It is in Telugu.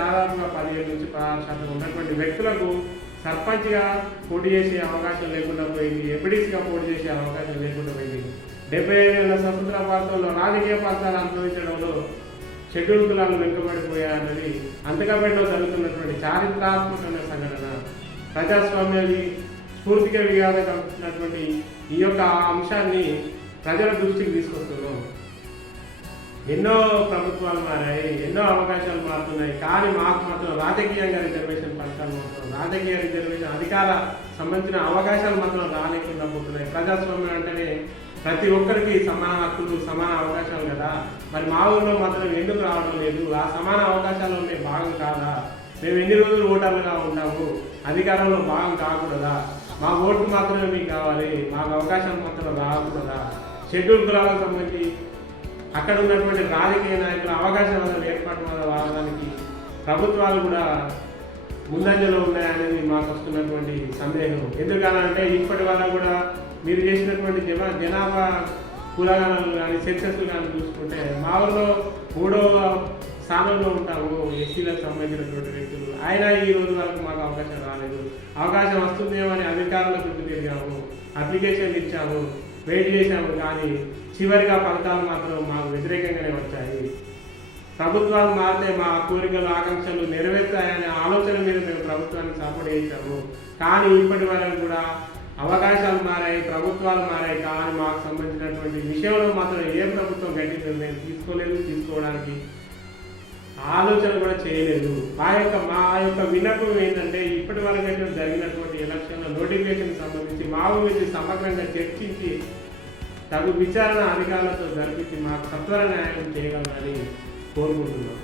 దాదాపుగా 17-16% ఉన్నటువంటి వ్యక్తులకు సర్పంచ్గా పోటీ చేసే అవకాశం లేకుండా పోయింది, ఎంపీడీసీగా పోటీ చేసే అవకాశం లేకుండా పోయింది. 75 ఏళ్ల స్వతంత్ర భారతంలో రాజకీయ ఫలితాలు అనుభవించడంలో షెడ్యూల్ కులాలు వెనుకబడిపోయాయన్నది అంతకంపేటలో జరుగుతున్నటువంటి చారిత్రాత్మకమైన సంఘటన. ప్రజాస్వామ్యాన్ని స్ఫూర్తిగా విగాదటువంటి ఈ యొక్క అంశాన్ని ప్రజల దృష్టికి తీసుకొస్తున్నాం. ఎన్నో ప్రభుత్వాలు మారాయి, ఎన్నో అవకాశాలు మారుతున్నాయి, కానీ మాకు మాత్రం రాజకీయంగా రిజర్వేషన్ ఫలితాలు మాత్రం రాజకీయ రిజర్వేషన్ అధికార సంబంధించిన అవకాశాలు మాత్రం రాలేకుండా పోతున్నాయి. ప్రజాస్వామ్యం అంటేనే ప్రతి ఒక్కరికి సమాన హక్కులు, సమాన అవకాశాలు కదా. మరి మా ఊళ్ళో మాత్రం ఎందుకు రావడం లేదు? ఆ సమాన అవకాశాలు ఉండే భాగం కాదా? మేము ఎన్ని రోజులు ఓటర్లుగా ఉంటాము, అధికారంలో భాగం కాకూడదా? మా ఓటు మాత్రమే మీకు కావాలి, మాకు అవకాశం మాత్రం రాకూడదా? షెడ్యూల్ కులాలకు సంబంధించి అక్కడ ఉన్నటువంటి రాజకీయ నాయకుల అవకాశాలను ఏర్పాటు వాడడానికి ప్రభుత్వాలు కూడా ముందంజలో ఉన్నాయనేది మాకు వస్తున్నటువంటి సందేహం. ఎందుకనంటే ఇప్పటి వల్ల కూడా మీరు చేసినటువంటి జనాభా కులగణాలు కానీ సెన్సెస్లు కానీ చూసుకుంటే మా ఊళ్ళో 3వ స్థానంలో ఉంటాము ఎస్సీలకు సంబంధించినటువంటి వ్యక్తులు. అయినా ఈ రోజు వరకు మాకు అవకాశం రాలేదు. అవకాశం వస్తుందేమని అధికారులకు చుట్టూ తిరిగాము, అప్లికేషన్ ఇచ్చాము, వెయిట్ చేశాము, కానీ చివరిగా ఫలితాలు మాత్రం మాకు వ్యతిరేకంగానే వచ్చాయి. ప్రభుత్వాలు మారితే మా కోరికలు, ఆకాంక్షలు నెరవేర్తాయనే ఆలోచన మీద మేము ప్రభుత్వానికి సపోర్ట్ చేశాము. కానీ ఇప్పటి వరకు కూడా అవకాశాలు మారాయి, ప్రభుత్వాలు మారాయి, కానీ మాకు సంబంధించినటువంటి విషయంలో మాత్రం ఏ ప్రభుత్వం గట్టి నిర్ణయం తీసుకోలేదు, తీసుకోవడానికి ఆలోచన కూడా చేయలేదు. మా యొక్క విన్నపం ఏంటంటే ఇప్పటి వరకు జరిగినటువంటి ఎలక్షన్ల నోటిఫికేషన్ సంబంధించి మా గురించి సమగ్రంగా చర్చించి తగు విచారణ అధికారులతో జరిపించి మాకు సత్వర న్యాయం చేయగలరని కోరుకుంటున్నాం.